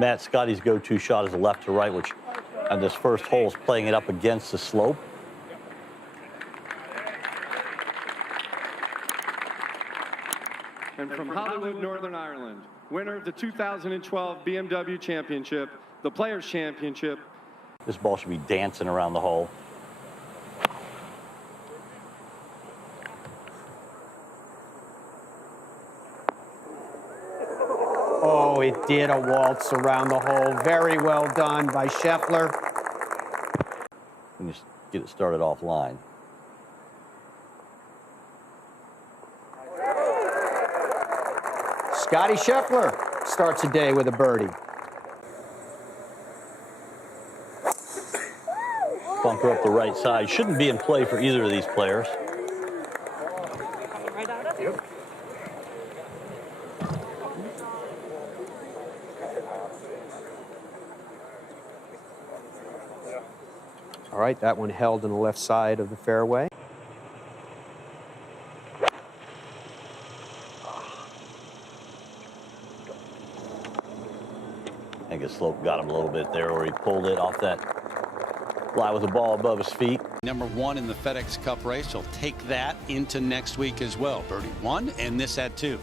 Matt, Scottie's go-to shot is a left to right, which on this first hole is playing it up against the slope. And from Hollywood, Northern Ireland, winner of the 2012 BMW Championship, the Players' Championship. This ball should be dancing around the hole. Oh, it did a waltz around the hole. Very well done by Scheffler. And just get it started offline. Scottie Scheffler starts the day with a birdie. Bunker up the right side. Shouldn't be in play for either of these players. All right, that one held on the left side of the fairway. I think his slope got him a little bit there, or he pulled it off that fly with the ball above his feet. #1 in the FedExCup race. He'll take that into next week as well. Birdie 1 and this at 2.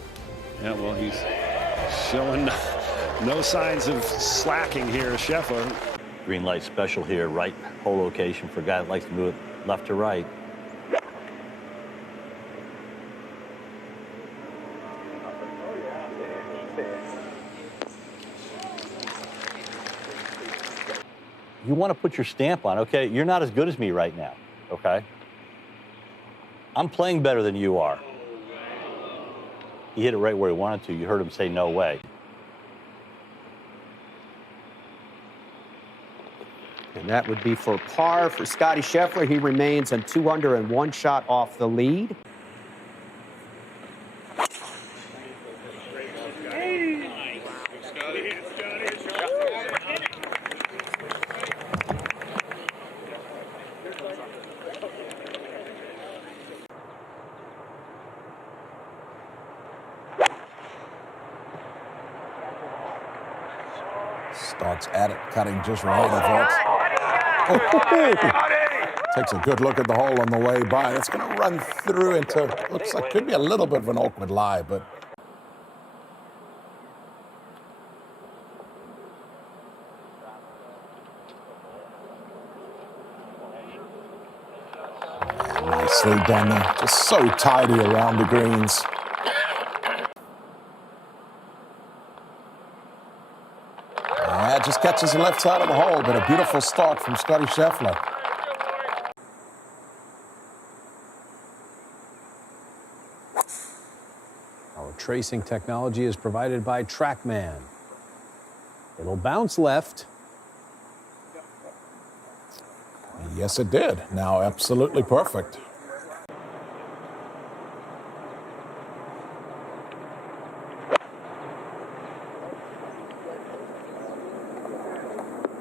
Yeah, well, he's showing no signs of slacking here, Scheffler. Green light special here, right hole location for a guy that likes to move it left to right. You want to put your stamp on, okay? You're not as good as me right now, okay? I'm playing better than you are. He hit it right where he wanted to. You heard him say no way. And that would be for par for Scottie Scheffler. He remains on 2 under and 1 shot off the lead. Starts at it, cutting just right, I thought. Takes a good look at the hole on the way by. It's going to run through into, looks like could be a little bit of an awkward lie, but nicely done there. Just so tidy around the greens. Yeah, just catches the left side of the hole, but a beautiful start from Scottie Scheffler. Our tracing technology is provided by TrackMan. It'll bounce left. Yes, it did. Now, absolutely perfect.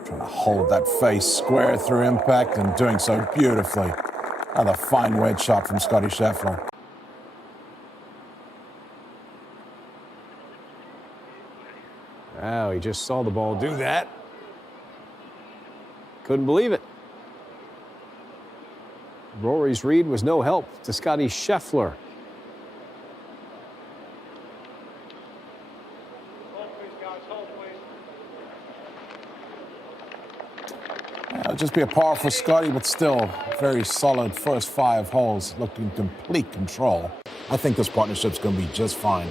Trying to hold that face square through impact and doing so beautifully. Another fine wedge shot from Scottie Scheffler. Wow, he just saw the ball do that. Couldn't believe it. Rory's read was no help to Scottie Scheffler. It'll just be a par for Scottie, but still very solid first 5 holes. Looked in complete control. I think this partnership's going to be just fine.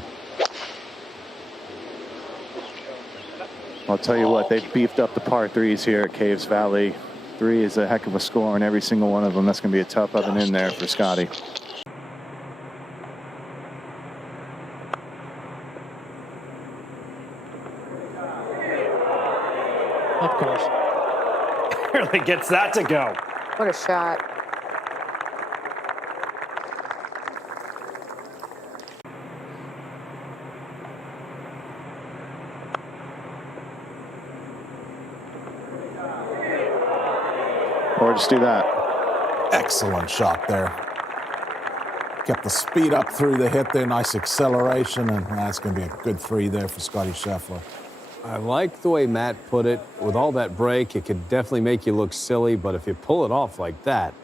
I'll tell you what, they've beefed up the par 3s here at Caves Valley. 3 is a heck of a score, and every single one of them, that's going to be a tough oven in there for Scottie. Of course. Barely gets that to go. What a shot. Or just do that. Excellent shot there. Kept the speed up through the hit there. Nice acceleration, and that's going to be a good 3 there for Scottie Scheffler. I like the way Matt put it. With all that break, it could definitely make you look silly, but if you pull it off like that,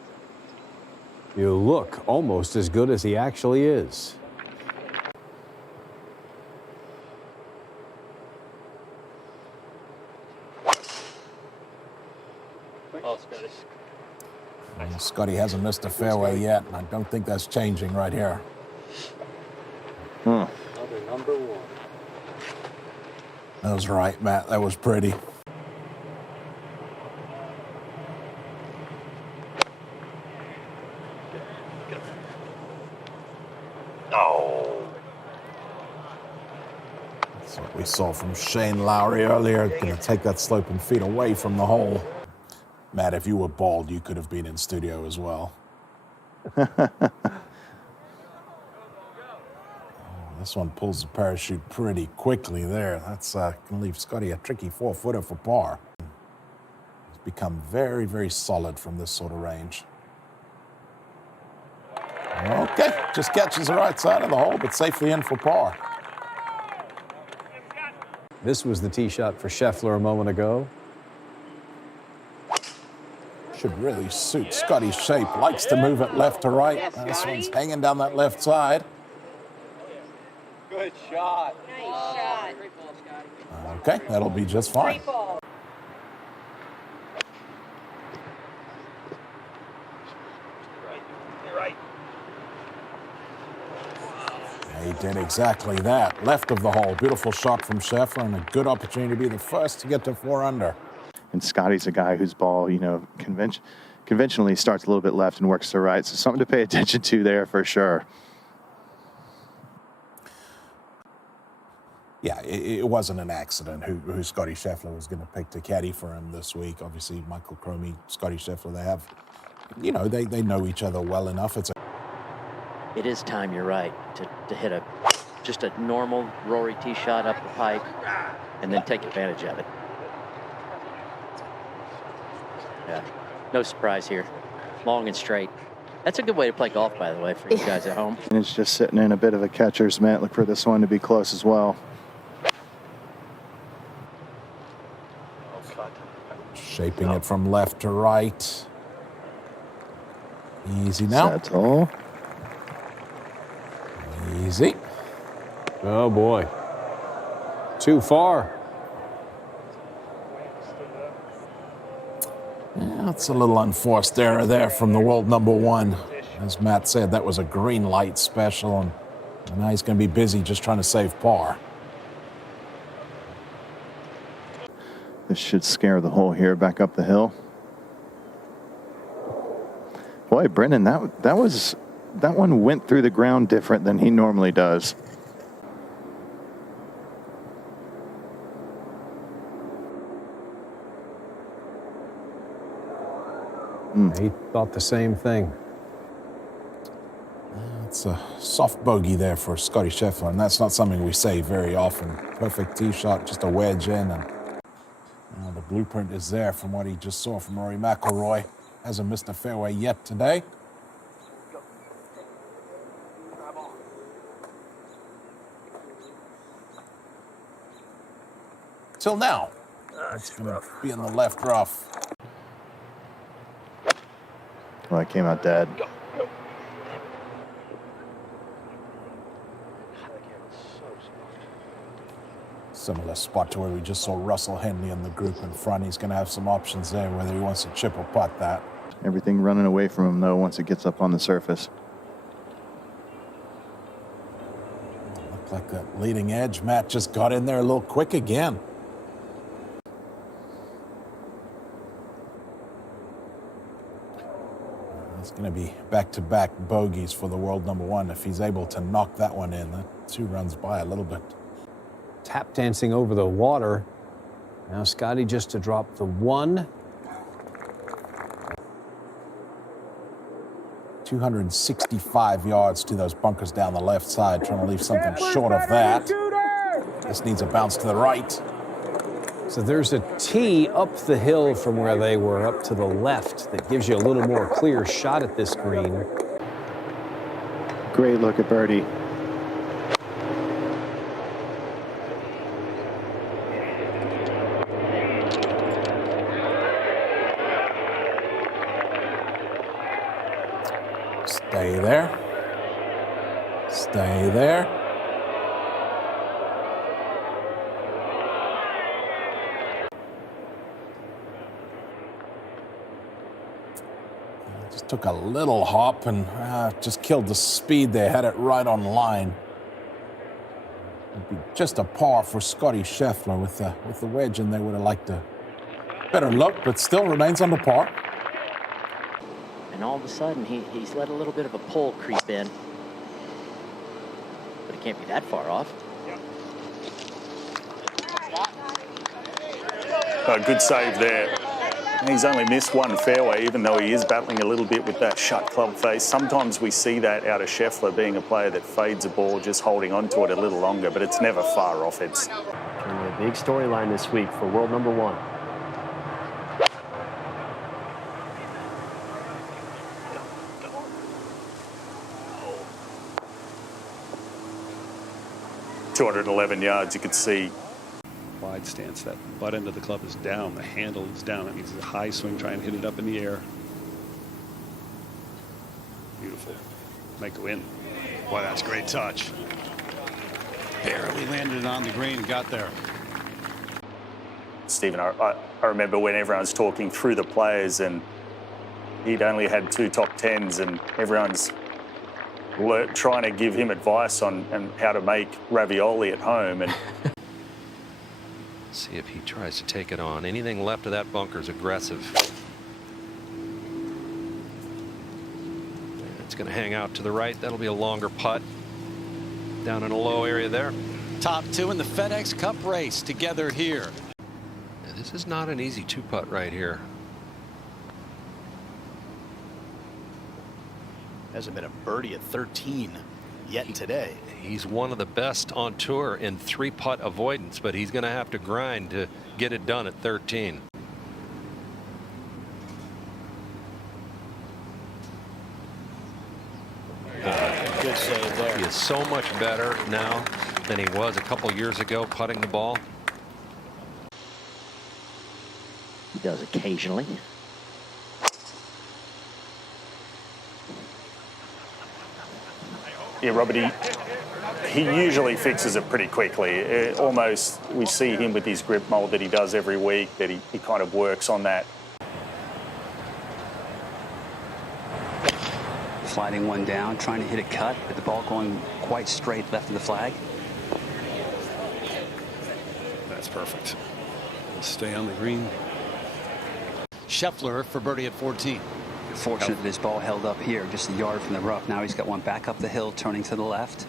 you look almost as good as he actually is. Scottie hasn't missed a fairway yet, and I don't think that's changing right here. Huh. Another number one. That was right, Matt. That was pretty. Oh. That's what we saw from Shane Lowry earlier. Going to take that sloping feet away from the hole. Matt, if you were bald, you could have been in studio as well. This one pulls the parachute pretty quickly there. That's going to leave Scottie a tricky 4-footer for par. He's become very, very solid from this sort of range. Okay, just catches the right side of the hole, but safely in for par. This was the tee shot for Scheffler a moment ago. Should really suit Scottie's shape. Likes to move it left to right. This one's hanging down that left side. Good shot. Nice shot. Okay, that'll be just fine. He did exactly that. Left of the hole. Beautiful shot from Scheffler and a good opportunity to be the first to get to 4 under. And Scottie's a guy whose ball, you know, conventionally starts a little bit left and works to right. So something to pay attention to there for sure. Yeah, it wasn't an accident who Scottie Scheffler was going to pick to caddy for him this week. Obviously, Michael Cromie, Scottie Scheffler, they have, you know, they know each other well enough. It is time, you're right, to hit just a normal Rory tee shot up the pipe and then take advantage of it. Yeah, no surprise here. Long and straight. That's a good way to play golf, by the way, for you guys at home. And it's just sitting in a bit of a catcher's mitt. Look for this one to be close as well. Shaping it from left to right. Easy now. Settle. Easy. Oh, boy. Too far. Yeah, that's a little unforced error there from the world number one. As Matt said, that was a green light special, and now he's going to be busy just trying to save par. This should scare the hole here back up the hill. Boy, Brendan, that one went through the ground different than he normally does. He thought the same thing. It's a soft bogey there for Scottie Scheffler, and that's not something we say very often. Perfect tee shot, just a wedge in, and the blueprint is there from what he just saw from Rory McIlroy. Hasn't missed a fairway yet today. Till now. It's going to be in the left rough. Well, it came out dead. Similar spot to where we just saw Russell Henley in the group in front. He's going to have some options there, whether he wants to chip or putt that. Everything running away from him, though, once it gets up on the surface. Looked like that leading edge. Matt just got in there a little quick again. It's going to be back-to-back bogeys for the world number one. If he's able to knock that one in, that 2 runs by a little bit. Tap dancing over the water. Now Scottie just to drop the 1. 265 yards to those bunkers down the left side, trying to leave something short of that. This needs a bounce to the right. So there's a tee up the hill from where they were up to the left that gives you a little more clear shot at this green. Great look at birdie. Stay there. Just took a little hop and just killed the speed. They had it right on line. It'd be just a par for Scottie Scheffler with the wedge, and they would have liked a better look, but still remains on the par. And all of a sudden, he's let a little bit of a pull creep in. But it can't be that far off. A good save there. He's only missed one fairway, even though he is battling a little bit with that shut club face. Sometimes we see that out of Scheffler, being a player that fades a ball, just holding on to it a little longer, but it's never far off. It's a big storyline this week for world number 1. .211 yards. You could see wide stance. That butt end of the club is down. The handle is down. That means it's a high swing. Try and hit it up in the air. Beautiful. Might go in. Boy, that's a great touch. Barely landed it on the green and got there. Stephen, I remember when everyone's talking through the players and he'd only had 2 top 10s and everyone's trying to give him advice on how to make ravioli at home. And see if he tries to take it on. Anything left of that bunker is aggressive. It's going to hang out to the right. That'll be a longer putt down in a low area there. Top 2 in the FedExCup race together here. Now, this is not an easy 2-putt right here. Hasn't been a birdie at 13 yet today. He's one of the best on tour in 3-putt avoidance, but he's going to have to grind to get it done at 13. Good save there. He is so much better now than he was a couple years ago putting the ball. He does occasionally. yeah, Robert, he usually fixes it pretty quickly. Almost, we see him with his grip mold that he does every week, that he kind of works on that. Sliding one down, trying to hit a cut, but the ball going quite straight left of the flag. That's perfect. Stay on the green. Scheffler for birdie at 14. Fortunate that his ball held up here, just a yard from the rough. Now he's got one back up the hill, turning to the left.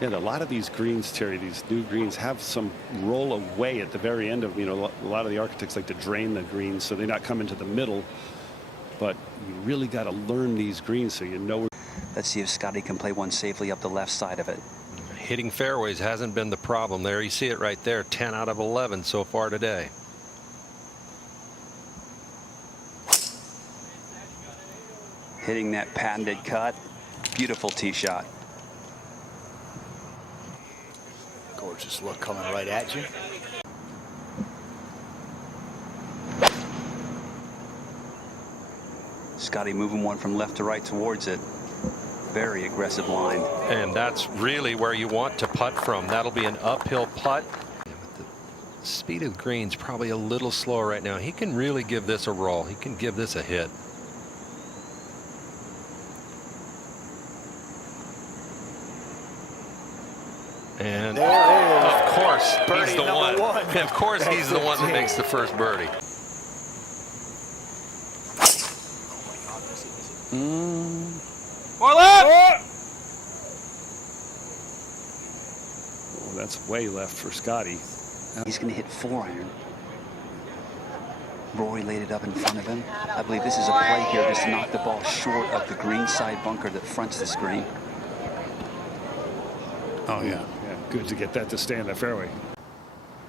Yeah, a lot of these greens, Terry, these new greens have some roll away at the very end of, a lot of the architects like to drain the greens so they're not coming to the middle. But you really got to learn these greens so you know where. Let's see if Scottie can play one safely up the left side of it. Hitting fairways hasn't been the problem there. You see it right there, 10 out of 11 so far today. Hitting that patented cut. Beautiful tee shot. Gorgeous look coming right at you. Scottie moving one from left to right towards it. Very aggressive line. And that's really where you want to putt from. That'll be an uphill putt. The speed of the green's probably a little slower right now. He can really give this a roll. He can give this a hit. And of course, he's the one. Of course, he's the one that makes the first birdie. More left! Oh, that's way left for Scottie. He's going to hit 4-iron. Rory laid it up in front of him. I believe this is a play here just to knock the ball short of the green side bunker that fronts the screen. Oh, yeah. Good to get that to stay in the fairway.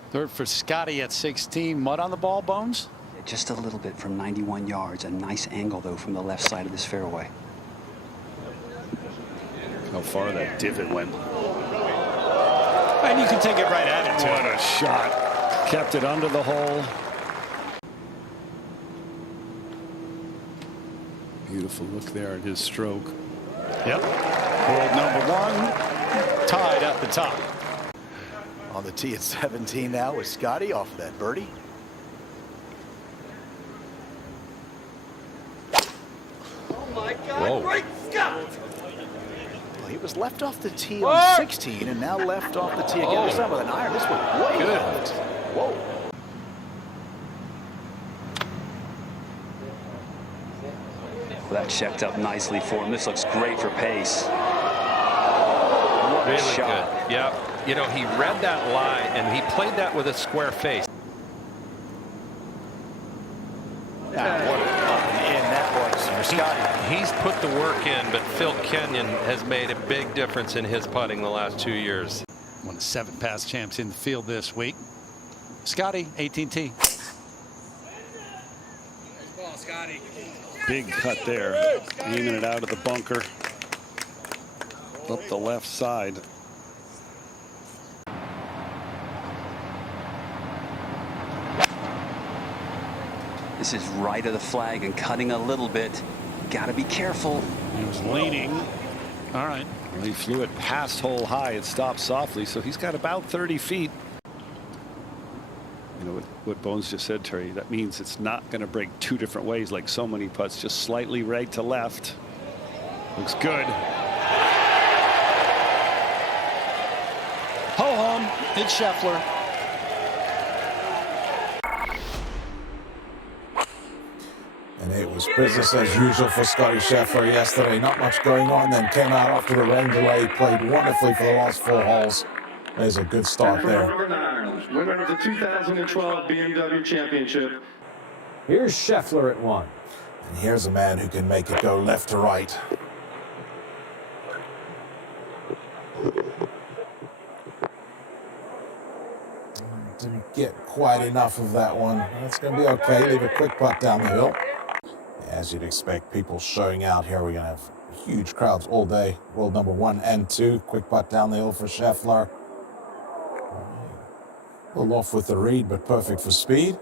Third for Scottie at 16. Mud on the ball, Bones? Just a little bit from 91 yards. A nice angle, though, from the left side of this fairway. How far that divot went. And you can take it right at it, too. What a shot. Kept it under the hole. Beautiful look there at his stroke. Yep. World number 1 tied at the top. On the tee at 17 now with Scottie off of that birdie. Oh my God! Whoa. Great Scott! Well, he was left off the tee on 16 and now left off the tee again. This time with an iron. This was way good. Whoa. Well, that checked up nicely for him. This looks great for pace. Really shot. good. Yeah. You know, he read that lie and he played that with a square face. Now, what a putt in that was for Scottie. He's put the work in, but Phil Kenyon has made a big difference in his putting the last 2 years. One of the 7 past champs in the field this week. Scottie, 18T. Ball, Scottie. Big cut there. Aiming it out of the bunker. Up the left side. This is right of the flag and cutting a little bit. Got to be careful. He was leaning. All right. Well, he flew it past hole high. It stopped softly, so he's got about 30 feet. You know what Bones just said, Terry, that means it's not going to break 2 different ways like so many putts, just slightly right to left. Looks good. Ho hum, it's Scheffler. And it was business as usual for Scottie Scheffler yesterday. Not much going on. Then came out after the rain delay. Played wonderfully for the last 4 holes. There's a good start there. Northern Ireland, winner of the 2012 BMW Championship. Here's Scheffler at 1. And here's a man who can make it go left to right. Didn't get quite enough of that one. That's going to be okay. Leave a quick putt down the hill. As you'd expect, people showing out here. We're going to have huge crowds all day. World number 1 and 2. Quick putt down the hill for Scheffler. A little off with the read, but perfect for speed.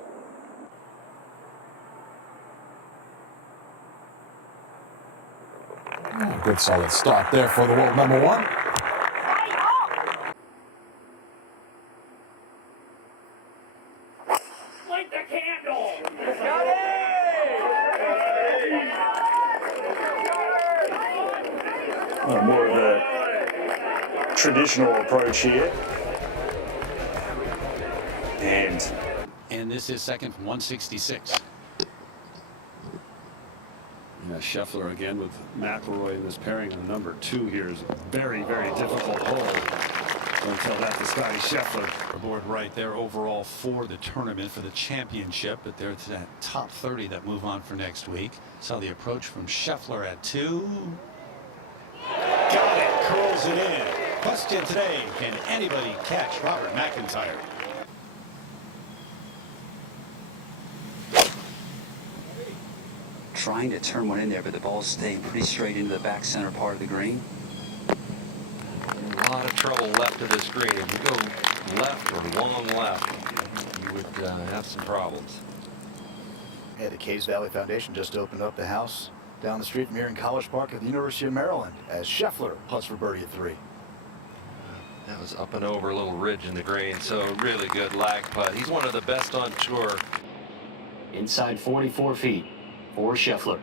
Good solid start there for the world number 1. Light the candle! More of a traditional approach here. And this is second from 166. Yeah, Scheffler again with McIlroy in this pairing on number 2 here is a very, very difficult hole. Don't tell that to Scottie Scheffler. Aboard right there overall for the tournament for the championship, but there's that top 30 that move on for next week. Saw the approach from Scheffler at 2. Got it, curls it in. Question today, can anybody catch Robert McIntyre? Trying to turn one in there, but the ball stayed pretty straight into the back center part of the green. A lot of trouble left of this green. If you go left or long left, you would have some problems. Yeah, the Caves Valley Foundation just opened up the house down the street from here in College Park at the University of Maryland as Scheffler putts for birdie at 3. That was up and over a little ridge in the green, so really good lag putt. He's one of the best on tour. Inside 44 feet for Scheffler.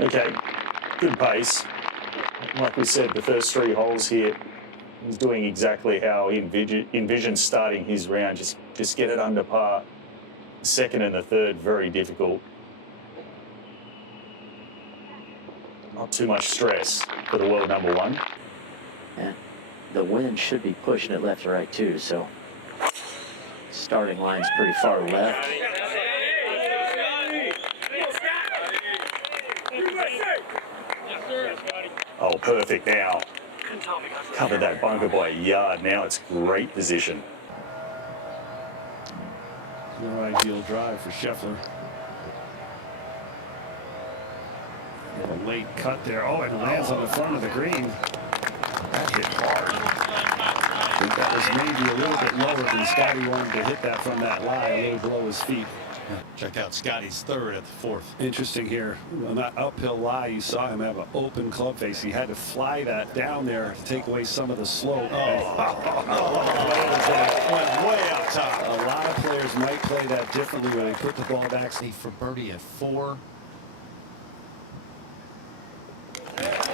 Okay, good pace. Like we said, the first 3 holes here, he's doing exactly how he envisioned starting his round. Just get it under par. The second and the third, very difficult. Not too much stress for the world number 1. Yeah. The wind should be pushing it left to right too, so starting line's pretty far left. Oh, perfect now. Covered that bunker by a yard. Now it's great position. No ideal drive for Scheffler. A late cut there. Oh, it lands on the front of the green. That hit hard. That was maybe a little bit lower than Scottie wanted to hit that from that lie, a little below his feet. Check out Scottie's third at the fourth. Interesting here. On that uphill lie, you saw him have an open club face. He had to fly that down there to take away some of the slope. Went way up top. A lot of players might play that differently when they put the ball back. For birdie at 4.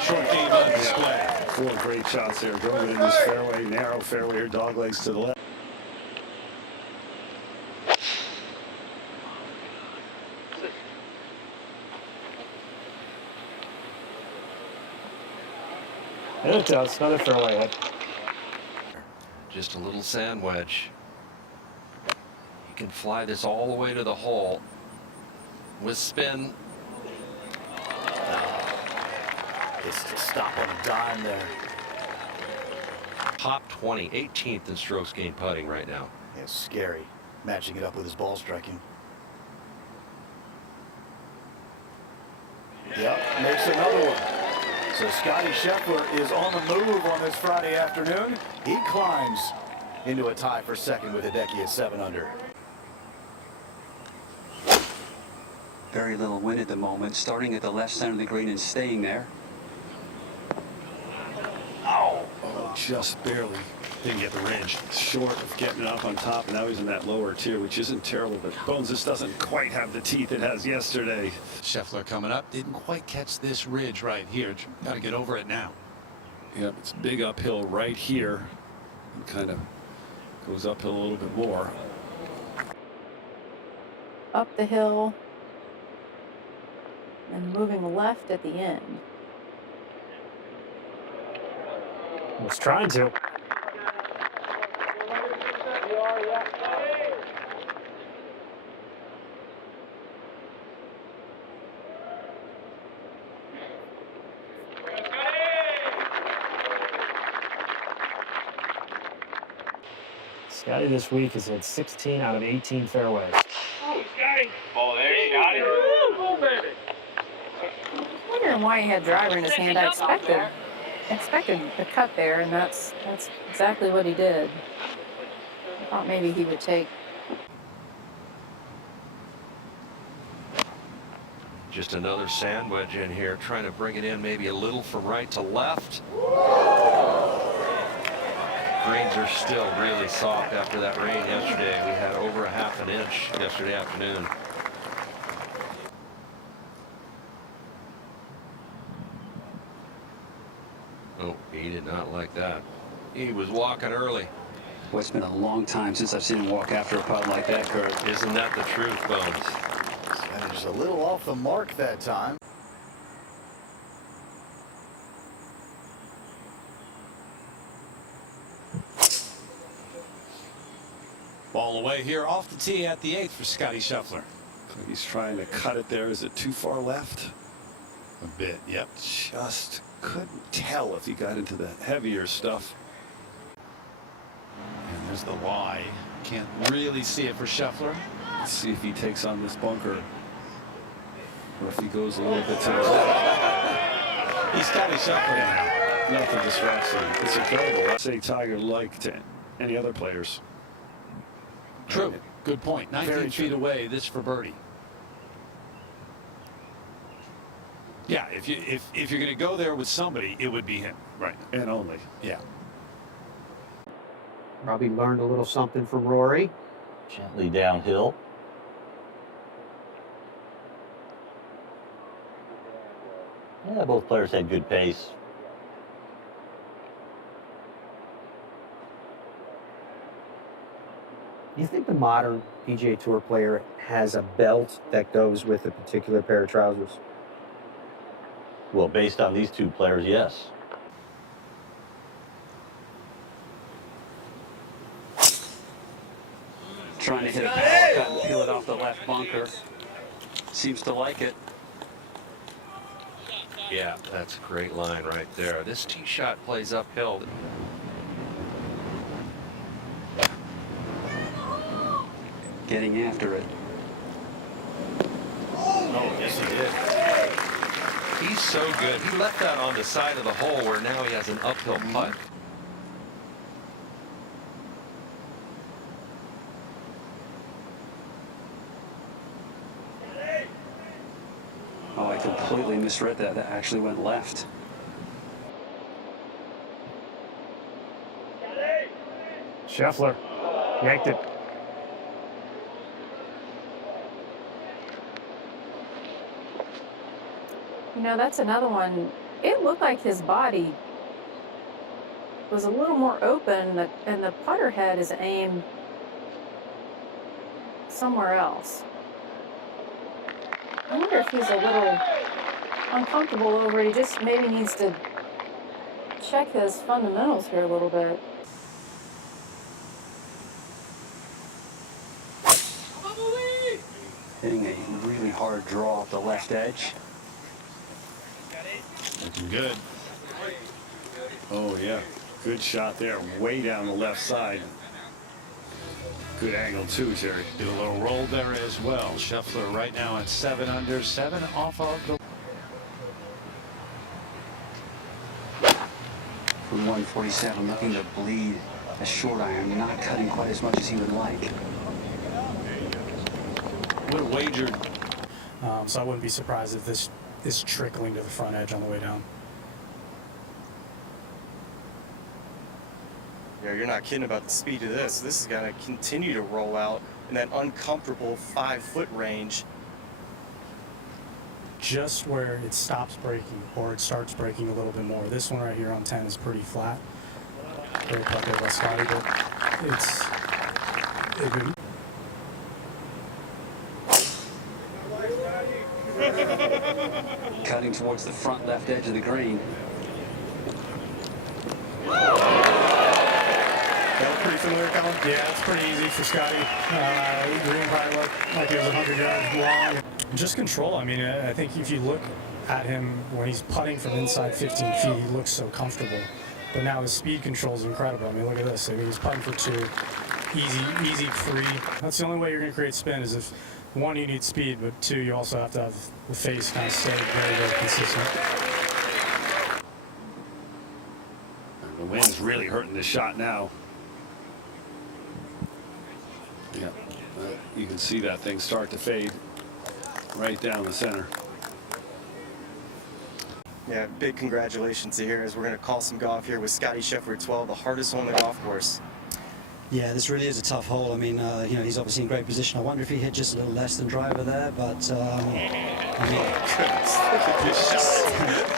Short game on display. 4 great shots there. Going in this fairway, narrow fairway here, dog legs to the left. And it does. Another fairway hit. Just a little sand wedge. You can fly this all the way to the hole with spin. It's to stop on a dime there. Top 20, 18th in strokes gained putting right now. It's scary, matching it up with his ball striking. Yep, makes another one. So Scottie Scheffler is on the move on this Friday afternoon. He climbs into a tie for second with Hideki at 7 under. Very little wind at the moment, starting at the left center of the green and staying there. Oh, just barely. Didn't get the ridge. Short of getting it up on top, and now he's in that lower tier, which isn't terrible, but Bones just doesn't quite have the teeth it has yesterday. Scheffler coming up. Didn't quite catch this ridge right here. Got to get over it now. Yep, it's big uphill right here. It kind of goes uphill a little bit more. Up the hill and moving left at the end. Was trying to. Scottie this week has hit 16 out of 18 fairways. Oh, Scottie. Oh, there you got it. Oh, baby. I'm wondering why he had driver in his hand. I expected the cut there, and that's exactly what he did. I thought maybe he would take. Just another sand wedge in here, trying to bring it in maybe a little from right to left. Greens are still really soft after that rain yesterday. We had over a ½ an inch yesterday afternoon. Oh, he did not like that. He was walking early. Well, it's been a long time since I've seen him walk after a putt like that, Kurt. Isn't that the truth, Bones? And just a little off the mark that time. Ball away here off the tee at the 8th for Scottie Scheffler. He's trying to cut it there. Is it too far left? A bit, yep. Just couldn't tell if he got into the heavier stuff. And there's the Y. Can't really see it for Scheffler. Let's see if he takes on this bunker. Or if he goes a little bit to the left. He's Scottie Scheffler now. Nothing distracts him. It's incredible. Say Tiger like to any other players. True. Good point. 19 feet away. This for birdie. Yeah, if you're going to go there with somebody, it would be him. Right. And only. Yeah. Probably learned a little something from Rory. Gently downhill. Yeah, both players had good pace. Do you think the modern PGA Tour player has a belt that goes with a particular pair of trousers? Well, based on these two players, yes. Trying to hit a power cut and peel it off the left bunker. Seems to like it. Yeah, that's a great line right there. This tee shot plays uphill. Getting after it. Oh, yes, he did. He's so good. He left that on the side of the hole where now he has an uphill putt. completely misread that. That actually went left. Scheffler yanked it. You know, that's another one. It looked like his body was a little more open, and the putter head is aimed somewhere else. I wonder if he's a little uncomfortable over it. He just maybe needs to check his fundamentals here a little bit. Hitting a really hard draw off the left edge. Looking good. Oh, yeah. Good shot there. Way down the left side. Good angle, too, Jerry. Do a little roll there as well. Scheffler right now at 7 under, 7 off of the. From 147, looking to bleed a short iron, not cutting quite as much as he would like. Would have wagered. So I wouldn't be surprised if this is trickling to the front edge on the way down. Yeah, you're not kidding about the speed of this. This is going to continue to roll out in that uncomfortable 5-foot range. Just where it stops breaking or it starts breaking a little bit more. This one right here on 10 is pretty flat. Great putt there by Scottie, but it's Cutting towards the front left edge of the green. That look pretty familiar, Colin? Yeah, it's pretty easy for Scottie. Green probably looked like he was 100 yards long. Just control. I mean, I think if you look at him when he's putting from inside 15 feet, he looks so comfortable. But now his speed control is incredible. I mean, look at this. I mean, he's putting for 2, easy 3. That's the only way you're going to create spin is if, 1, you need speed, but 2, you also have to have the face kind of stay very, very consistent. And the wind's really hurting this shot now. Yeah, you can see that thing start to fade right down the center. Yeah, big congratulations to here as we're going to call some golf here with Scottie Scheffler 12, the hardest hole on the golf course. Yeah, this really is a tough hole. I mean, you know, he's obviously in great position. I wonder if he hit just a little less than driver there, but I mean, goodness, look at this shot.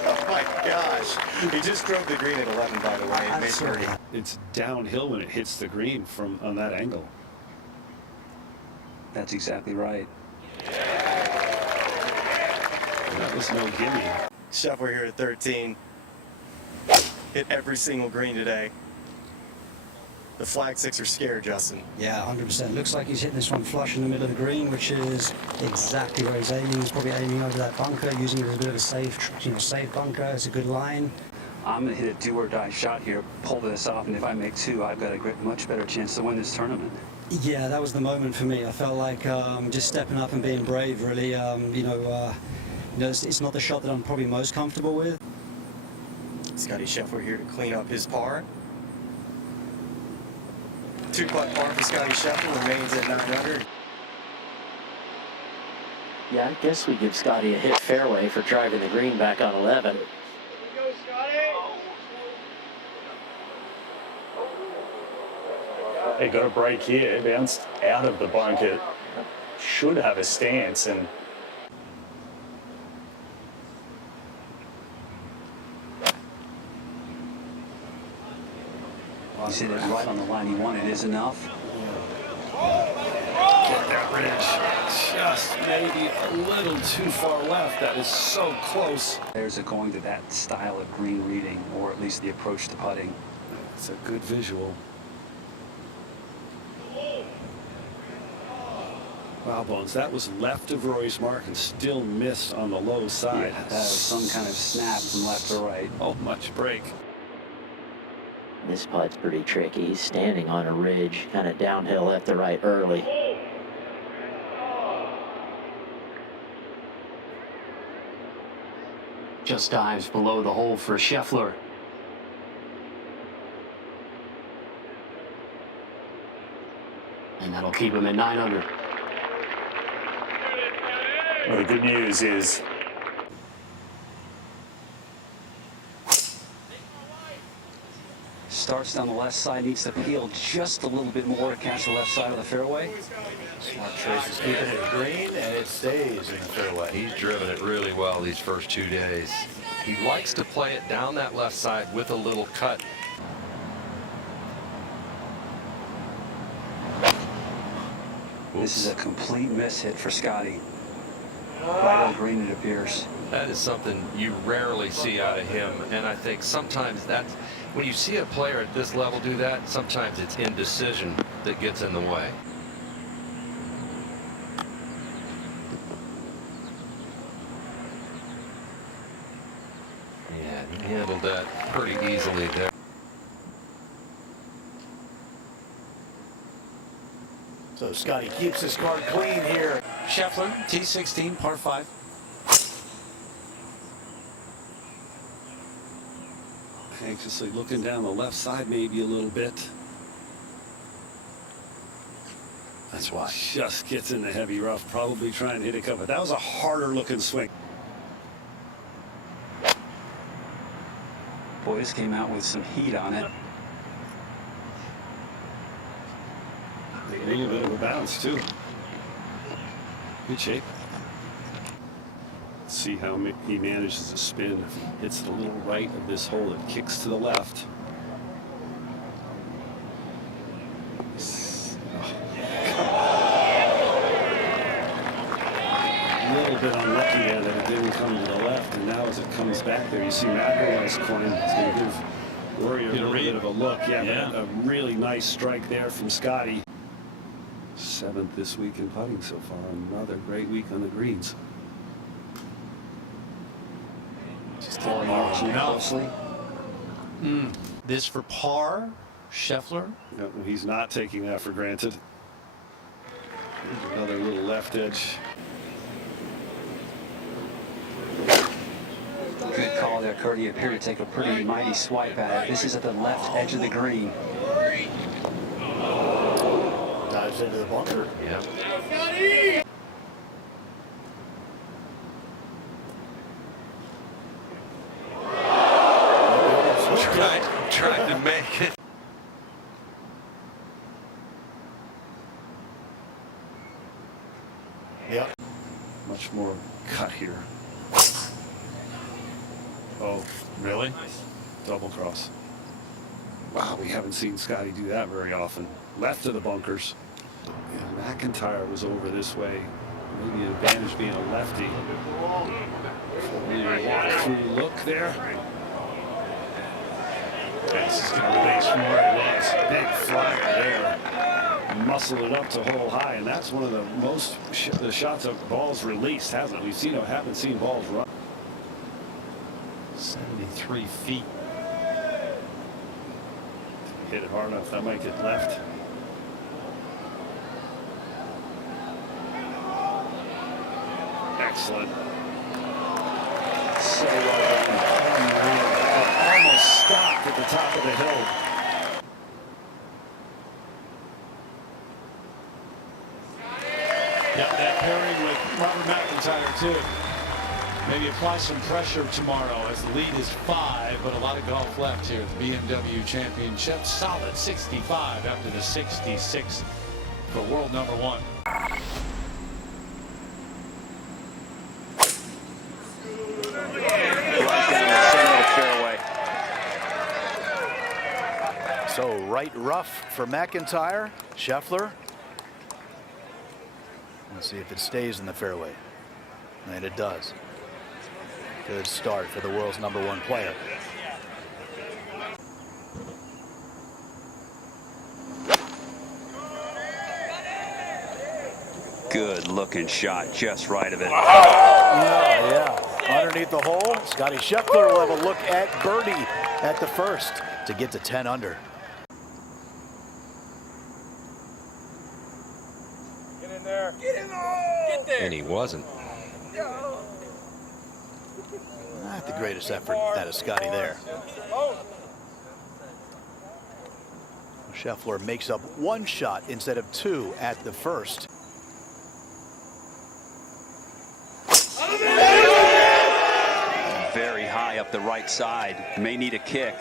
Oh my gosh. He just drove the green at 11, by the way. It made birdie. It's downhill when it hits the green from on that angle. That's exactly right. That was no gimme. Scheffler here at 13. Hit every single green today. The flag six are scared, Justin. yeah, 100%. Looks like he's hitting this one flush in the middle of the green, which is exactly where he's aiming. He's probably aiming over that bunker, using it as a bit of a safe, safe bunker. It's a good line. I'm going to hit a do-or-die shot here, pull this off, and if I make 2, I've got a much better chance to win this tournament. Yeah, that was the moment for me. I felt like just stepping up and being brave, really. It's not the shot that I'm probably most comfortable with. Scottie Scheffler here to clean up his par. 2-putt par for Scottie Scheffler, remains at 900. Yeah, I guess we give Scottie a hit fairway for driving the green back on 11. He got a break here, bounced out of the bunker. Should have a stance and. He's hit it right on the line he wanted. Is enough. Get that ridge. Just maybe a little too far left. That is so close. There's going to that style of green reading, or at least the approach to putting. It's a good visual. Wow, Bones, that was left of Rory's mark and still missed on the low side. Yeah, that was some kind of snap from left to right. Oh, much break. This putt's pretty tricky. He's standing on a ridge, kind of downhill left to right early. Just dives below the hole for Scheffler. And that'll keep him at 9 under. Well, the good news is starts down the left side, needs to peel just a little bit more to catch the left side of the fairway. Smart choice is keeping it green, and it stays in the fairway. He's driven it really well these first 2 days. He likes to play it down that left side with a little cut. This is a complete miss hit for Scottie. Right on green, it appears. That is something you rarely see out of him, and I think sometimes that's when you see a player at this level do that, sometimes it's indecision that gets in the way. Yeah, he handled that pretty easily there. So Scottie keeps his card clean here. Scheffler, T16, par 5. Anxiously looking down the left side maybe a little bit. That's why. Just gets in the heavy rough, probably trying to hit a cover. That was a harder looking swing. Boy, this came out with some heat on it. A little bit of a bounce too. Good shape. Let's see how he manages to spin. If he hits the little right of this hole, it kicks to the left. A little bit unlucky there that it didn't come to the left, and now as it comes back there, you see McIlroy's coin. It's going to give Rory a little bit of a look. Yeah, but a really nice strike there from Scottie. 7th this week in putting so far. Another great week on the greens. Just watching closely. This for par, Scheffler. No, he's not taking that for granted. Here's another little left edge. Good call there, Kurt. He appeared to take a pretty mighty swipe at it. This is at the left edge of the green. Dives into the bunker. Yeah. Trying to make it. Yep. Much more cut here. Oh, Really? double cross. Wow, we haven't seen Scottie do that very often. Left of the bunkers. Yeah, McIntyre was over this way. Maybe an advantage being a lefty. Walk through look there. This is going to release from where he was. Big flag there. Muscled it up to hole high, and that's one of the most the shots of balls released, hasn't it? Haven't seen balls run. 73 feet. Hit it hard enough, that might get left. Excellent. So almost stopped at the top of the hill. Yeah, that pairing with Robert McIntyre too. Maybe apply some pressure tomorrow as the lead is 5, but a lot of golf left here at the BMW Championship. Solid 65 after the 66 for world number 1. So right rough for McIntyre. Scheffler. Let's see if it stays in the fairway. And it does. Good start for the world's #1 player. good looking shot, just right of it. Yeah. Underneath the hole, Scottie Scheffler will have a look at birdie at the first to get to 10 under. Get in there. Get in there. Get there. And he wasn't. Not the greatest effort out of Scottie there. Scheffler makes up one shot instead of two at the first. Very high up the right side. May need a kick.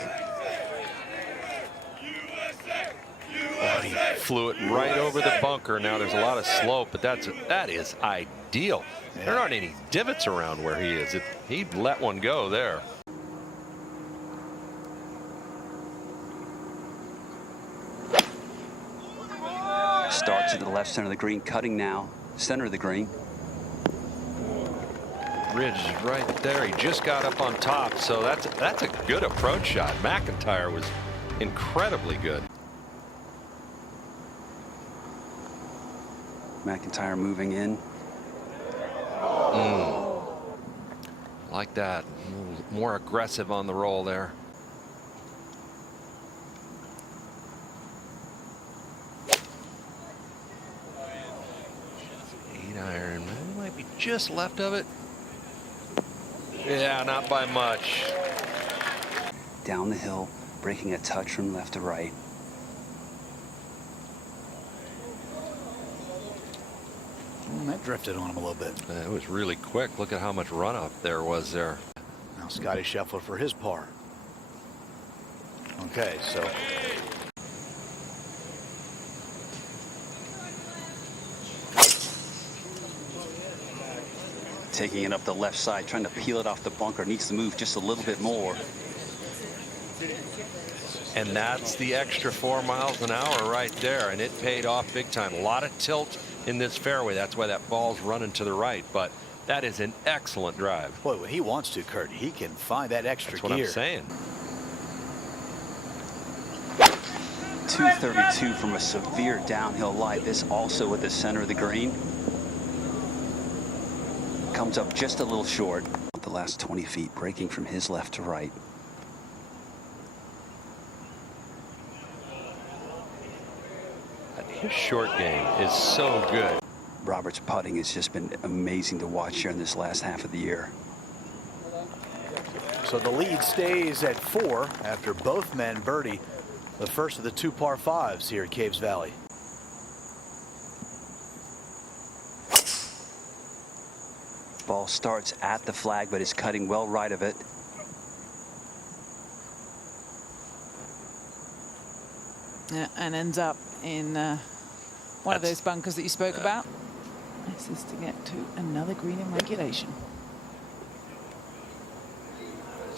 flew it right over the bunker. Now there's a lot of slope, but that is ideal. There aren't any divots around where he is. He'd let one go there. Starts at the left center of the green, cutting now, center of the green. Ridge is right there. He just got up on top, so that's a good approach shot. McIntyre was incredibly good. McIntyre moving in. Like that. More aggressive on the roll there. Iron, might be just left of it. Yeah, not by much. Down the hill, breaking a touch from left to right. That drifted on him a little bit. It was really quick. Look at how much run up there was there. Now Scottie Scheffler for his par. Okay, so Taking it up the left side, trying to peel it off the bunker. Needs to move just a little bit more. And that's the extra 4 miles an hour right there, and it paid off big time. A lot of tilt in this fairway. That's why that ball's running to the right, but that is an excellent drive. boy, when he wants to, Kurt, he can find that extra That's gear. what I'm saying. 232 from a severe downhill lie. This also at the center of the green. Comes up just a little short. The last 20 feet, breaking from his left to right. His short game is so good. Robert's putting has just been amazing to watch here in this last half of the year. So the lead stays at 4 after both men birdie the first of the 2 par 5s here at Caves Valley. Ball starts at the flag, but is cutting well right of it. Yeah, and ends up in one of those bunkers that you spoke about. This is to get to another green in regulation.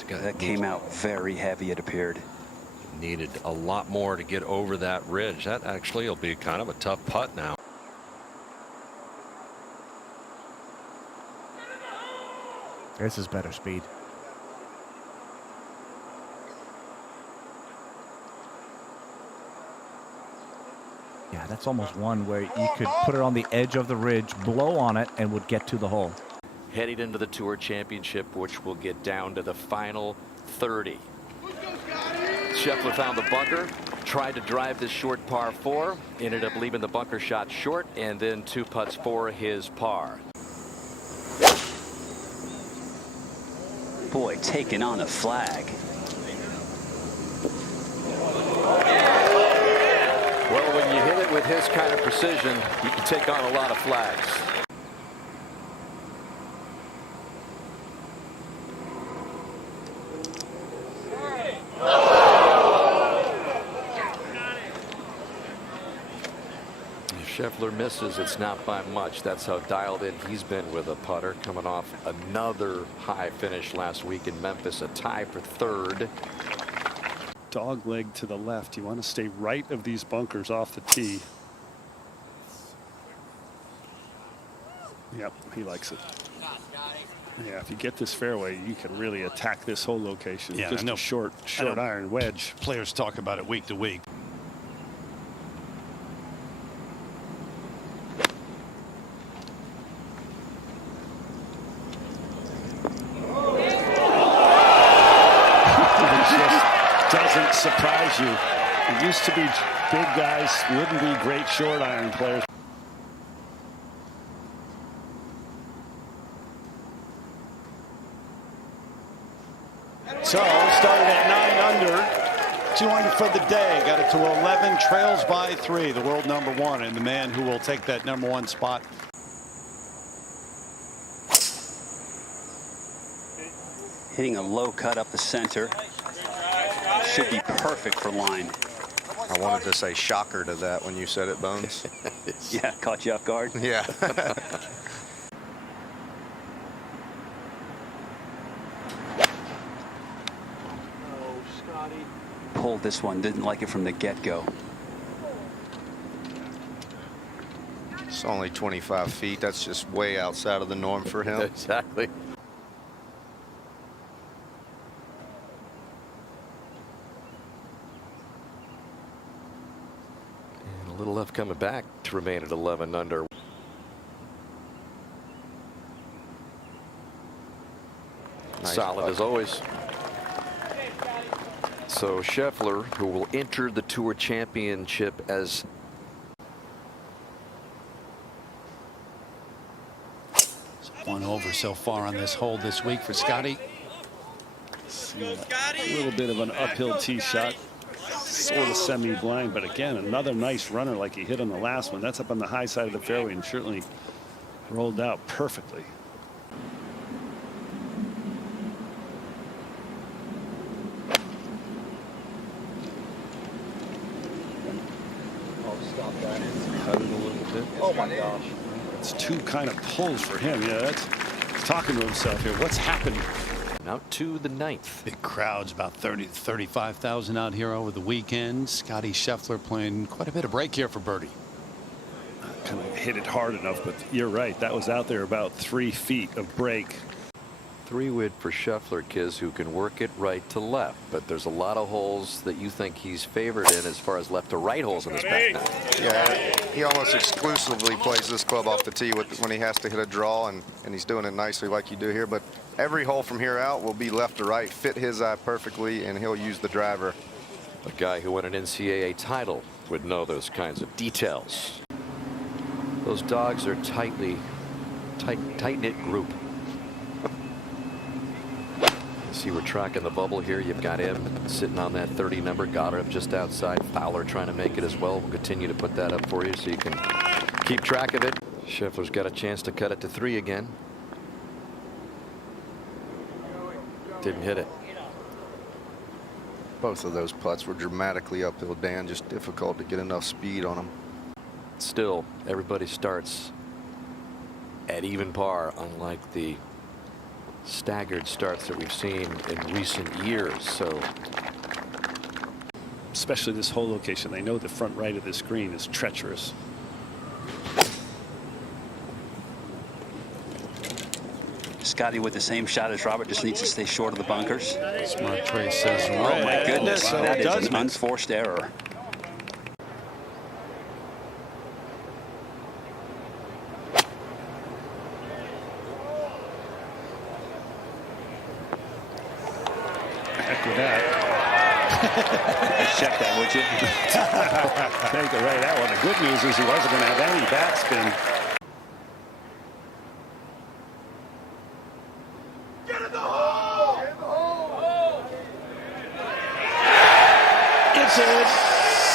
That came out very heavy, it appeared. Needed a lot more to get over that ridge. That actually will be kind of a tough putt now. This is better speed. Yeah, that's almost one where you could put it on the edge of the ridge, blow on it, and would get to the hole. Heading into the Tour Championship, which will get down to the final 30. Scheffler found the bunker, tried to drive this short par 4, ended up leaving the bunker shot short, and then 2 putts for his par. Boy, taking on a flag. Well, when you hit it with his kind of precision, you can take on a lot of flags. Scheffler misses, it's not by much. That's how dialed in he's been with a putter, coming off another high finish last week in Memphis, a tie for 3rd. Dog leg to the left. You want to stay right of these bunkers off the tee. Yep, he likes it. Yeah, if you get this fairway, you can really attack this whole location. Yeah, just I know. a short iron wedge. Players talk about it week to week. Doesn't surprise you. It used to be big guys wouldn't be great short iron players. So started at 9 under, 2 under for the day. Got it to 11, trails by 3. The world #1 and the man who will take that #1 spot. Hitting a low cut up the center. Should be perfect for line. I wanted to say shocker to that when you said it, Bones. Yeah, caught you off guard. Yeah. Pulled this one, didn't like it from the get-go. It's only 25 feet. That's just way outside of the norm for him. Exactly. And a little left coming back to remain at 11 under. Nice Solid putt. as always. So Scheffler, who will enter the Tour Championship as One over so far on this hole this week for Scottie. A little bit of an uphill tee shot, sort of semi-blind, but again, another nice runner like he hit on the last one. That's up on the high side of the fairway and certainly rolled out perfectly. Cut it a little bit. Oh my gosh. It's two kind of pulls for him. Yeah, that's he's talking to himself here. What's happening? out to the 9th. Big crowds, about 30 to 35,000 out here over the weekend. Scottie Scheffler playing quite a bit of break here for birdie. Kind of hit it hard enough, but you're right. That was out there about 3 feet of break. 3-wood for Scheffler, Kiz, who can work it right to left, but there's a lot of holes that you think he's favored in as far as left to right holes in this back nine. Yeah, he almost exclusively plays this club off the tee when he has to hit a draw, and he's doing it nicely like you do here. But every hole from here out will be left to right, fit his eye perfectly, and he'll use the driver. A guy who won an NCAA title would know those kinds of details. Those dogs are tight-knit group. See, we're tracking the bubble here. You've got him sitting on that 30 number. Goddard just outside. Fowler trying to make it as well. We'll continue to put that up for you so you can keep track of it. Scheffler's got a chance to cut it to 3 again. Didn't hit it. Both of those putts were dramatically uphill, Dan. Just difficult to get enough speed on them. Still, everybody starts at even par, unlike the staggered starts that we've seen in recent years. So especially this hole location, they know the front right of this green is treacherous. Scottie with the same shot as Robert, just needs to stay short of the bunkers. Smart Trace says red. Oh my goodness, So that is does an unforced error. Heck with that. Check that, would you? Take it right out. Well, the good news is he wasn't going to have any backspin. Get in the hole! Get in the hole! Gets it.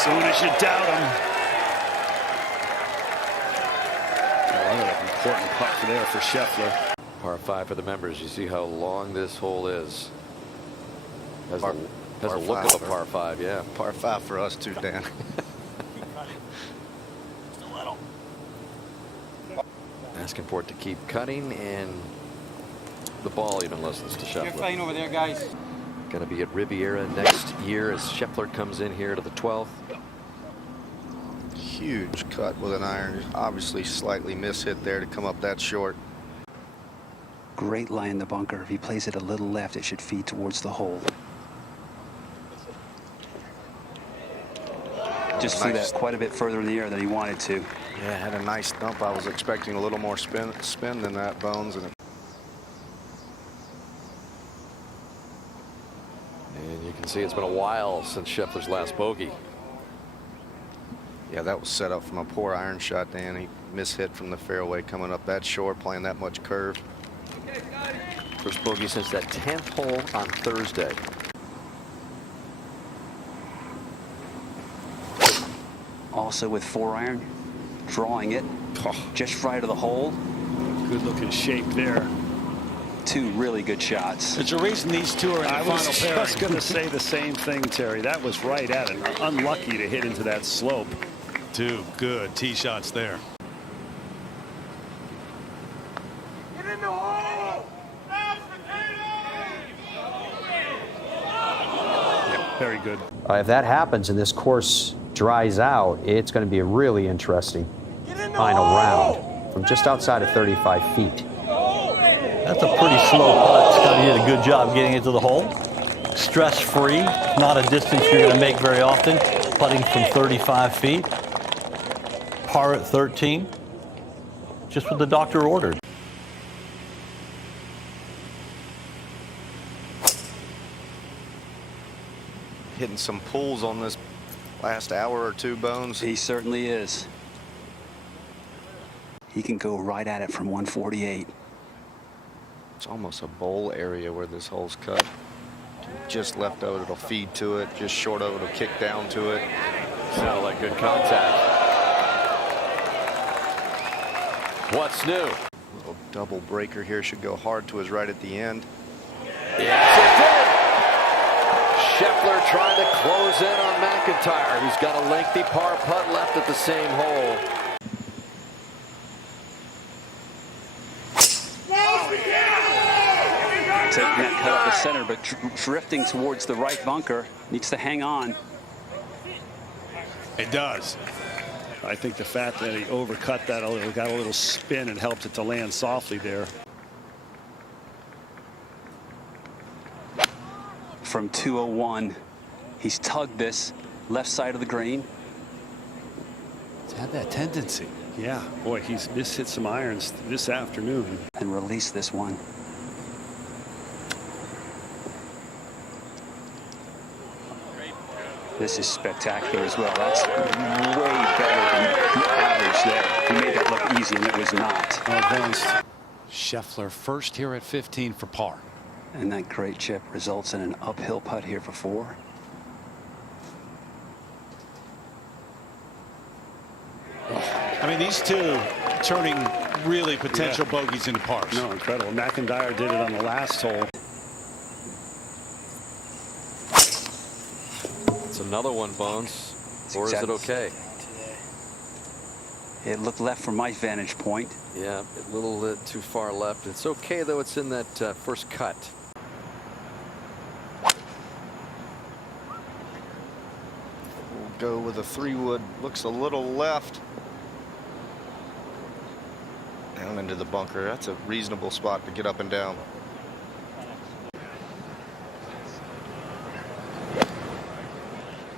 Soon as you doubt him. Another important putt there for Scheffler. par 5 for the members. You see how long this hole is. Has a look of a par 5, yeah. Par 5 for us too, Dan. Asking for it to keep cutting, and the ball even listens to Scheffler. You're fine over there, guys. Going to be at Riviera next year as Scheffler comes in here to the 12th. Huge cut with an iron. Obviously slightly mishit there to come up that short. Great lie in the bunker. If he plays it a little left, it should feed towards the hole. Just flew that quite a bit further in the air than he wanted to. Yeah, had a nice dump. I was expecting a little more spin than that, Bones. And you can see it's been a while since Scheffler's last bogey. yeah, that was set up from a poor iron shot, Dan. He mishit from the fairway coming up that short, playing that much curve. First bogey since that 10th hole on Thursday. Also with 4-iron, drawing it just right of the hole. Good looking shape there. Two really good shots. There's a reason these two are in the final I was pairing. just going to say the same thing, Terry. That was right at it. Unlucky to hit into that slope. Two good tee shots there. Get in the hole! Yeah, very good. If that happens and this course dries out, it's going to be a really interesting final round from just outside of 35 feet. That's a pretty slow putt. Scottie did a good job getting it to the hole. Stress-free, not a distance you're going to make very often. Putting from 35 feet. Par at 13. Just what the doctor ordered. Hitting some pulls on this last hour or two, Bones. He certainly is. He can go right at it from 148. It's almost a bowl area where this hole's cut. Just left of it, it'll feed to it. Just short of it, it'll kick down to it. Sounded like good contact. What's new? Little double breaker here, should go hard to his right at the end. Yes, it did. Scheffler trying to close in on McIntyre, who's got a lengthy par putt left at the same hole. Taking that cut up the center, but drifting towards the right bunker. Needs to hang on. It does. I think the fact that he overcut that a little, got a little spin, and helped it to land softly there. From 201, he's tugged this left side of the green. It's had that tendency. Yeah, boy, he's mishit some irons this afternoon. And release this one. This is spectacular as well. That's way better than the average there. He made that look easy, and it was not. Advanced. Scheffler first here at 15 for par. And that great chip results in an uphill putt here for 4. I mean, these two turning really potential bogeys into pars. No, incredible. McIntyre did it on the last hole. It's another one, Bones. Or is it okay? It looked left from my vantage point. Yeah, a little too far left. It's okay, though. It's in that first cut. We'll go with a 3-wood. Looks a little left. Down into the bunker. That's a reasonable spot to get up and down.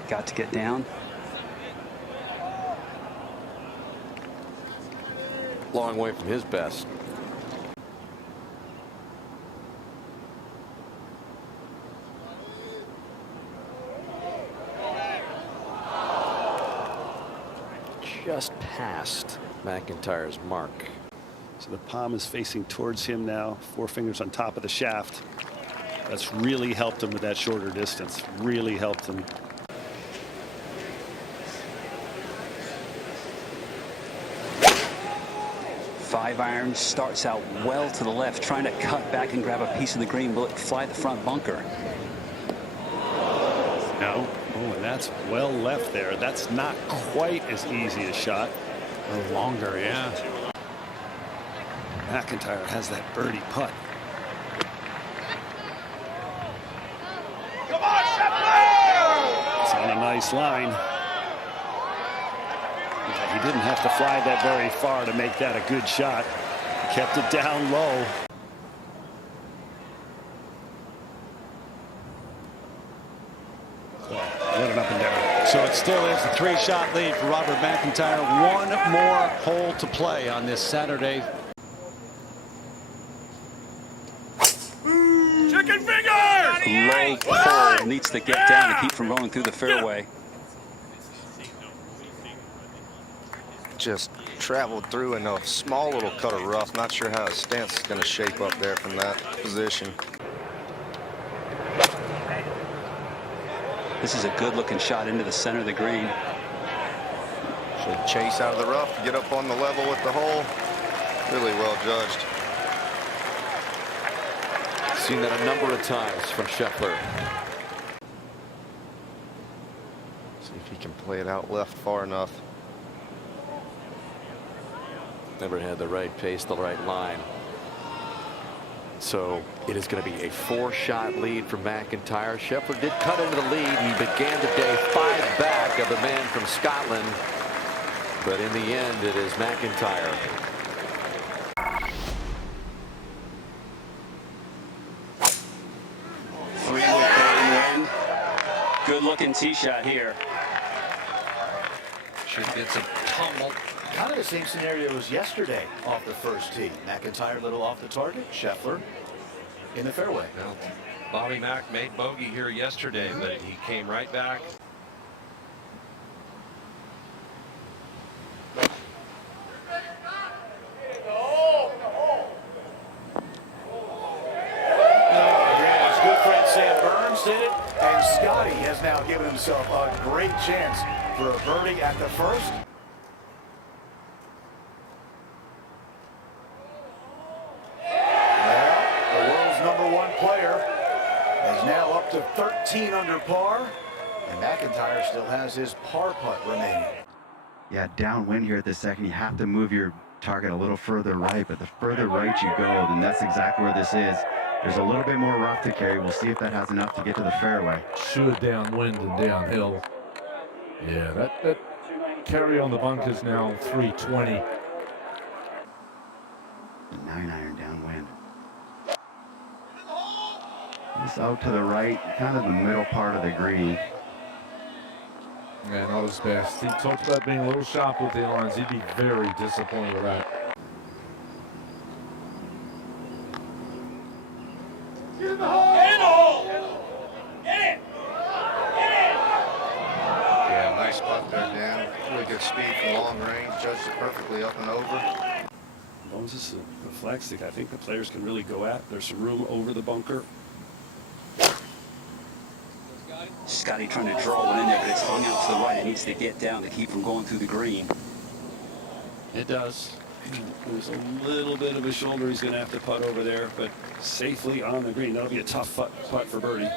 Got to get down. Long way from his best. Just past McIntyre's mark. So the palm is facing towards him now. 4 fingers on top of the shaft. That's really helped him with that shorter distance. Really helped him. Five iron starts out well to the left, trying to cut back and grab a piece of the green. Will it fly the front bunker? No. Oh, and that's well left there. That's not quite as easy a shot. Or longer, yeah. McIntyre has that birdie putt. Come on, Scheffler! It's on a nice line. Yeah, he didn't have to fly that very far to make that a good shot. Kept it down low. Let it up and down. So it still is a 3-shot lead for Robert McIntyre. One more hole to play on this Saturday. Chicken fingers! Low pull, needs to get down to keep from rolling through the fairway. Just traveled through in a small little cut of rough. Not sure how his stance is going to shape up there from that position. This is a good-looking shot into the center of the green. Should chase out of the rough, get up on the level with the hole. Really well judged. Seen that a number of times from Scheffler. See if he can play it out left far enough. Never had the right pace, the right line. So it is going to be a 4-shot lead for McIntyre. Scheffler did cut into the lead. He began the day 5 back of the man from Scotland. But in the end, it is McIntyre. Good looking tee shot here. Should get some tumble. Kind of the same scenario as yesterday off the first tee. McIntyre a little off the target. Scheffler in the fairway. Well, Bobby Mack made bogey here yesterday, but he came right back. His good friend Sam Burns did it, and Scottie has now given himself a great chance for a birdie at the first. Player is now up to 13 under par, and McIntyre still has his par putt remaining. Yeah, downwind here at the second. You have to move your target a little further right, but the further right you go, then that's exactly where this is. There's a little bit more rough to carry. We'll see if that has enough to get to the fairway. Sure, downwind and downhill. Yeah, that carry on the bunkers now 320. 9-iron downwind. Just out to the right, kind of the middle part of the green. Yeah, not his best. He talked about being a little sharp with the irons. He'd be very disappointed with that. Get in the hole! Get in the hole! Get it! Yeah, nice putt there, Dan. Really good speed from long range. Judged it perfectly up and over. Bones is a flag stick. I think the players can really go at. There's some room over the bunker. Scottie trying to draw one in there, but it's hung out to the right. It needs to get down to keep from going through the green. It does. There's a little bit of a shoulder he's going to have to putt over there, but safely on the green. That'll be a tough putt for birdie.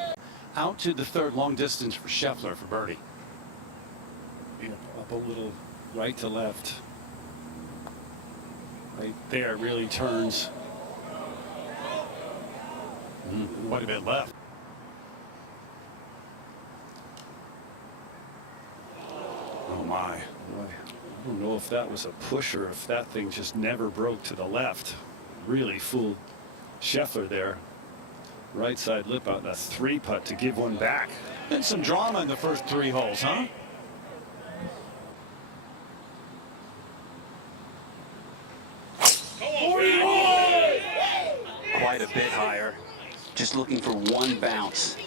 Out to the third, long distance for Scheffler for birdie. Yeah, up a little right to left. Right there really turns. Quite a bit left. Oh my. I don't know if that was a push or if that thing just never broke to the left. Really fooled Scheffler there. Right side lip out, a 3-putt to give one back. Been some drama in the first 3 holes, huh? Quite a bit higher. Just looking for one bounce.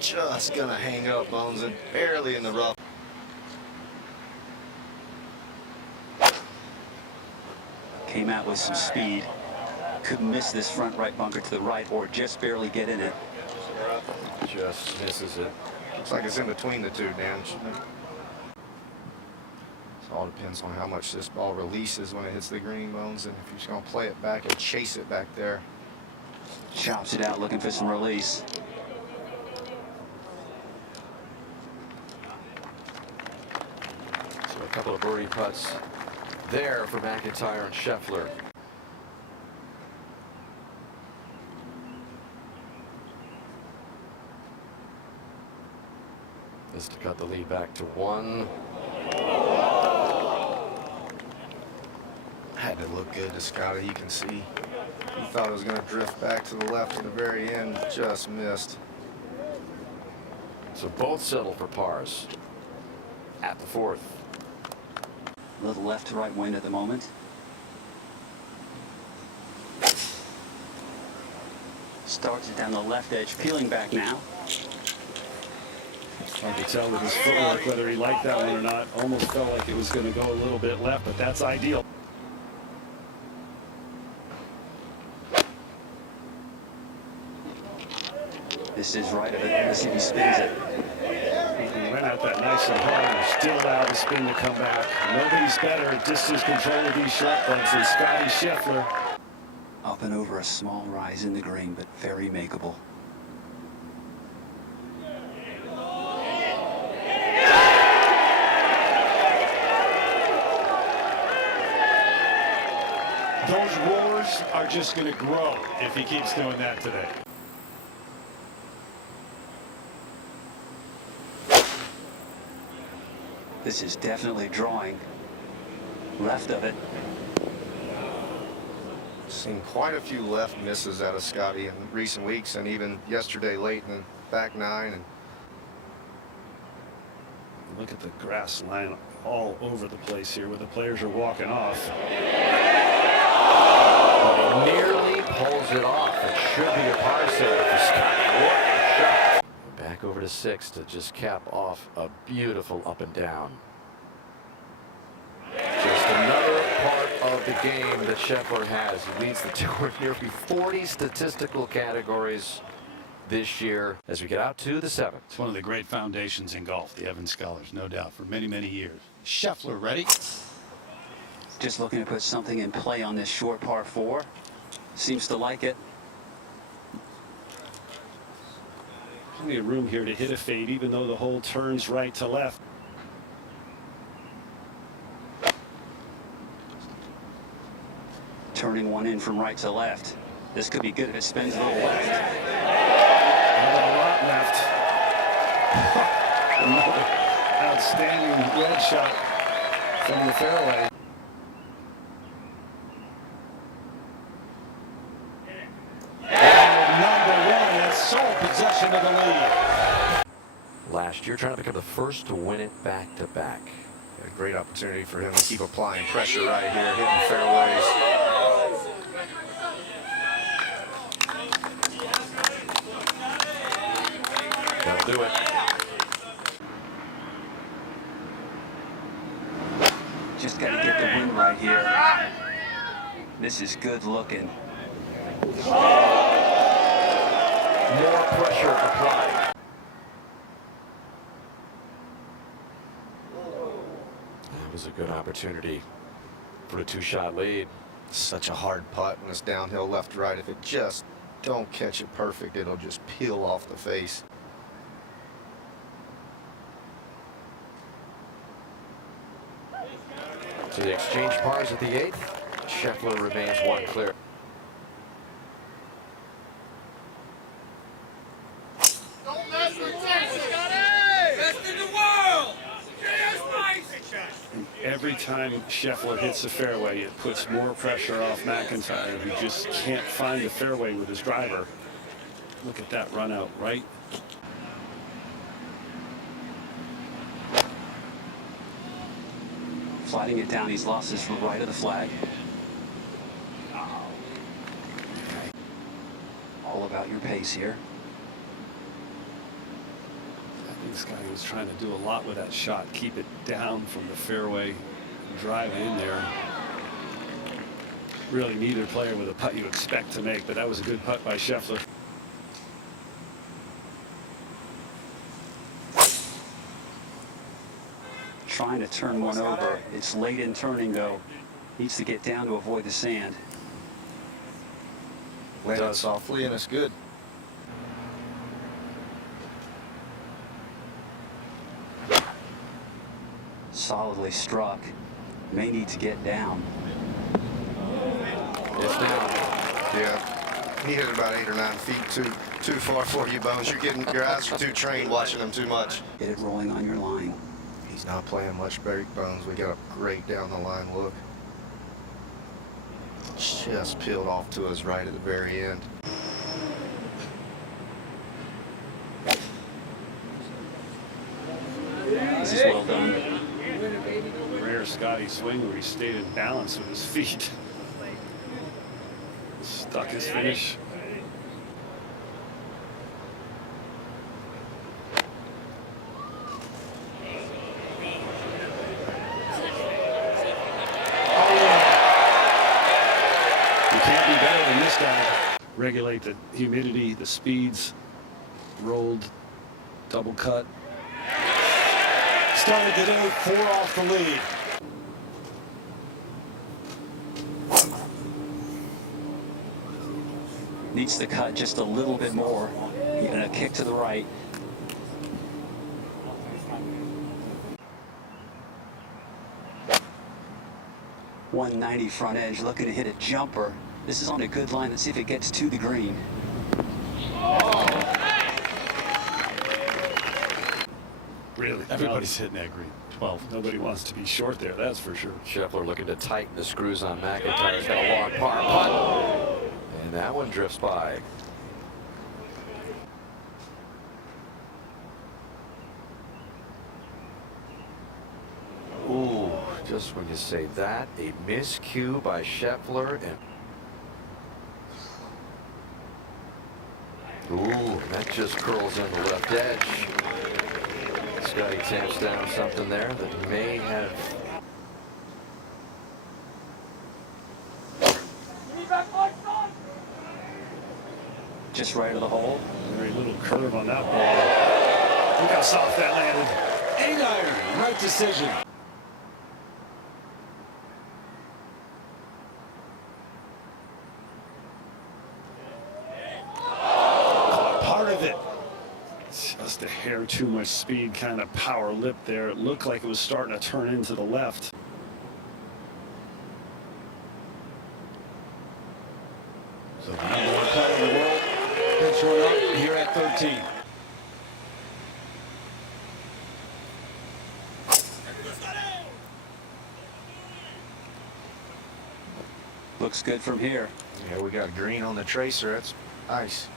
Just gonna hang up, Bones, and barely in the rough. Came out with some speed. Could miss this front right bunker to the right or just barely get in it. Just misses it. Looks like it's in between the two, Dan. It all depends on how much this ball releases when it hits the green, Bones, and if you're just gonna play it back and chase it back there. Chops it out looking for some release. So a couple of birdie putts there for McIntyre and Scheffler. This to cut the lead back to 1. Had to look good to Scottie. You can see he thought it was going to drift back to the left at the very end. Just missed. So both settle for pars at the 4th. A little left to right wind at the moment. Starts it down the left edge, peeling back now. Hard to tell with his footwork whether he liked that one or not. Almost felt like it was going to go a little bit left, but that's ideal. This is right of it. Let's see if he spins it. Went out that nice and hard. Still allowed the spin to come back. Nobody's better at distance control of these short clubs than Scottie Scheffler. Up and over a small rise in the green, but very makeable. Those roars are just going to grow if he keeps doing that today. This is definitely drawing. Left of it. Seen quite a few left misses out of Scottie in recent weeks, and even yesterday late in the back nine. And look at the grass line all over the place here where the players are walking off. But he nearly pulls it off. It should be a par save for Scottie. What a shot. Back over to 6 to just cap off a beautiful up and down. Just another part of the game that Scheffler has. He leads the tour in nearly 40 statistical categories this year as we get out to the 7th. It's one of the great foundations in golf, the Evans Scholars, no doubt, for many, many years. Scheffler ready? Just looking to put something in play on this short par 4. Seems to like it. Plenty of room here to hit a fade, even though the hole turns right to left. Turning one in from right to left. This could be good if it spins a little left. A lot left. Another outstanding wedge shot from the fairway. Sole possession of the lead. Last year, trying to become the first to win it back-to-back. A great opportunity for him to keep applying pressure right here, hitting fairways. That'll do it. Just got to get the wind right here. This is good looking. More pressure applied. That was a good opportunity for a 2-shot lead. Such a hard putt when it's downhill left to right. If it just don't catch it perfect, it'll just peel off the face. To the exchange pars at the 8th. Scheffler remains 1 clear. Every time Scheffler hits the fairway, it puts more pressure off McIntyre, who just can't find the fairway with his driver. Look at that run out, right? Sliding it down, he's lost his right of the flag. All about your pace here. I think this guy was trying to do a lot with that shot. Keep it down from the fairway, drive in there. Really neither player with a putt you expect to make, but that was a good putt by Scheffler. Trying to turn one over. It's late in turning, though. Needs to get down to avoid the sand. Landed softly, and it's good. Solidly struck. May need to get down. It's down. Yeah, he hit it about 8 or 9 feet too far for you, Bones. Your eyes are too trained watching him too much. Get it rolling on your line. He's not playing much break, Bones. We got a great down the line look. Just peeled off to his right at the very end. This is well done. Rare Scottie swing where he stayed in balance with his feet. Stuck his finish. You can't be better than this guy. Regulate the humidity, the speeds, rolled, double cut. started to do, 4 off the lead. Needs to cut just a little bit more. And a kick to the right. .190 front edge, looking to hit a jumper. This is on a good line. Let's see if it gets to the green. Really? Everybody's hitting that green. 12. Nobody wants to be short there, that's for sure. Scheffler looking to tighten the screws on McIntyre's got a long par putt. And that one drifts by. Ooh, just when you say that, a miscue by Scheffler, and ooh, that just curls in the left edge. Scottie tamps down something there that may have. Just right of the hole. Very little curve on that ball. Look how soft that landed. 8 iron, right decision. Caught part of it. Just a hair too much speed, kind of power lip there. It looked like it was starting to turn into the left. So the number 1 player in the world, pitch one up here at 13. Looks good from here. Yeah, we got green on the tracer. That's nice.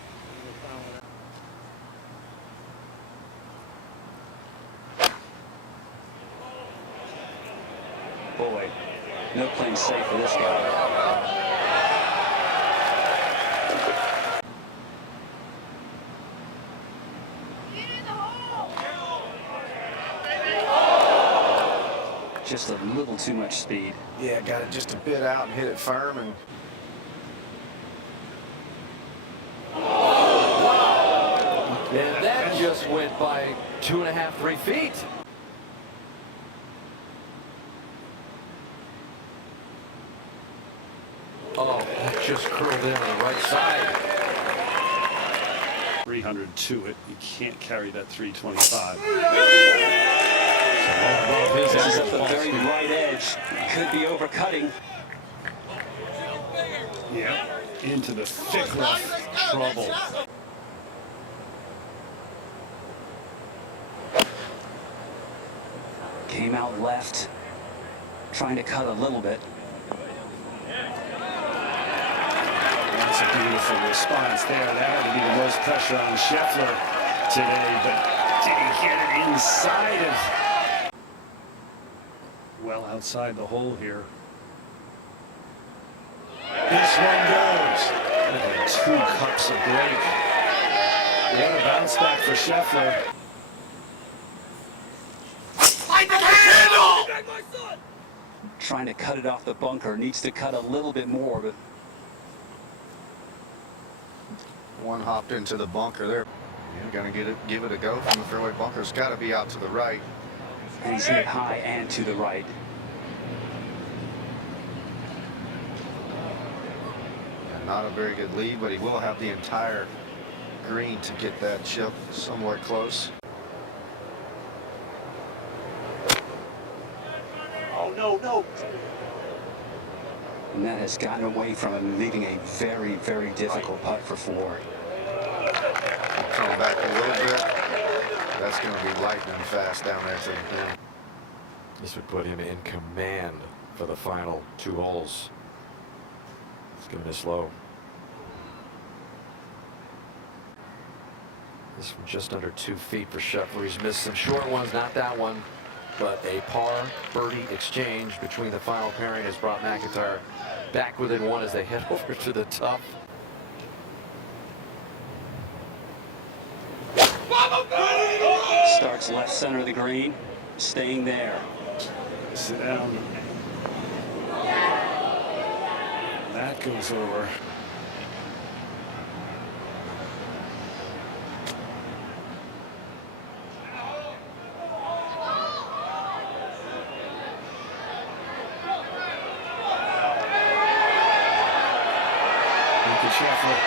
Boy, no playing safe for this guy. Just a little too much speed. Yeah, got it just a bit out and hit it firm, and And that just went by 2.5, 3 feet. Oh, that just curled in on the right side. 300 to it. You can't carry that 325. This is at the very right edge. Could be overcutting. Yeah, into the thick rough trouble. Came out left, trying to cut a little bit. That's a beautiful response there. That had to be the most pressure on Scheffler today, but didn't get it inside of. Well outside the hole here. This one goes. And 2 cups of break. What a bounce back for Scheffler. Trying to cut it off the bunker. Needs to cut a little bit more, but one hopped into the bunker there. Yeah, gonna give it a go from the fairway bunker. It's got to be out to the right. and he's hit high and to the right. Not a very good lead, but he will have the entire green to get that chip somewhere close. Oh, no, no. And that has gotten away from him, leaving a very, very difficult putt for four. Come back a little bit. That's going to be lightning fast down there to the pin. This would put him in command for the final two holes. It's going to miss low. This from just under 2 feet for Scheffler. He's missed some short ones, not that one, but a par birdie exchange between the final pairing has brought McIntyre back within one as they head over to the tough. Starts left center of the green, staying there. Sit down. That goes over. Scheffler.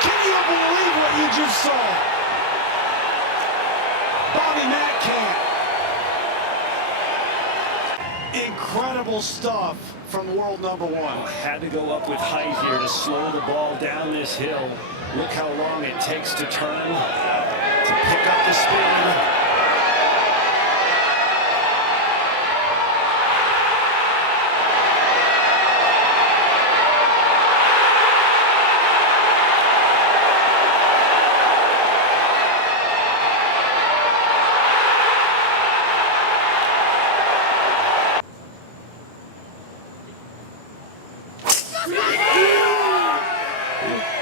Can you believe what you just saw? Bobby Mack can't. Incredible stuff from world number one. Had to go up with height here to slow the ball down this hill. Look how long it takes to turn, to pick up the speed.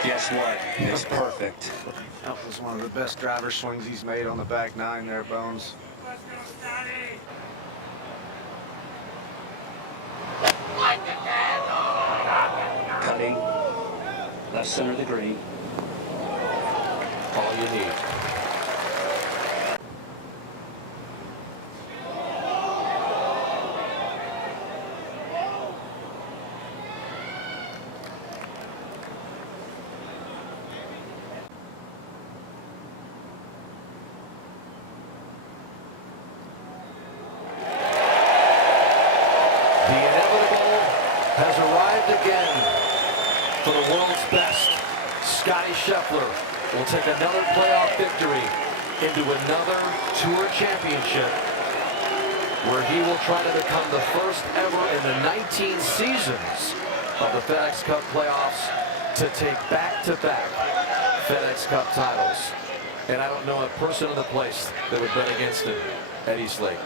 Guess what? It's perfect. That was one of the best driver swings he's made on the back nine there, Bones. Cutting. Left center of the green. All you need. The inevitable has arrived again for the world's best. Scottie Scheffler will take another playoff victory into another Tour Championship, where he will try to become the first ever in the 19 seasons of the FedExCup playoffs to take back-to-back FedExCup titles. And I don't know a person in the place that would bet against him at East Lake.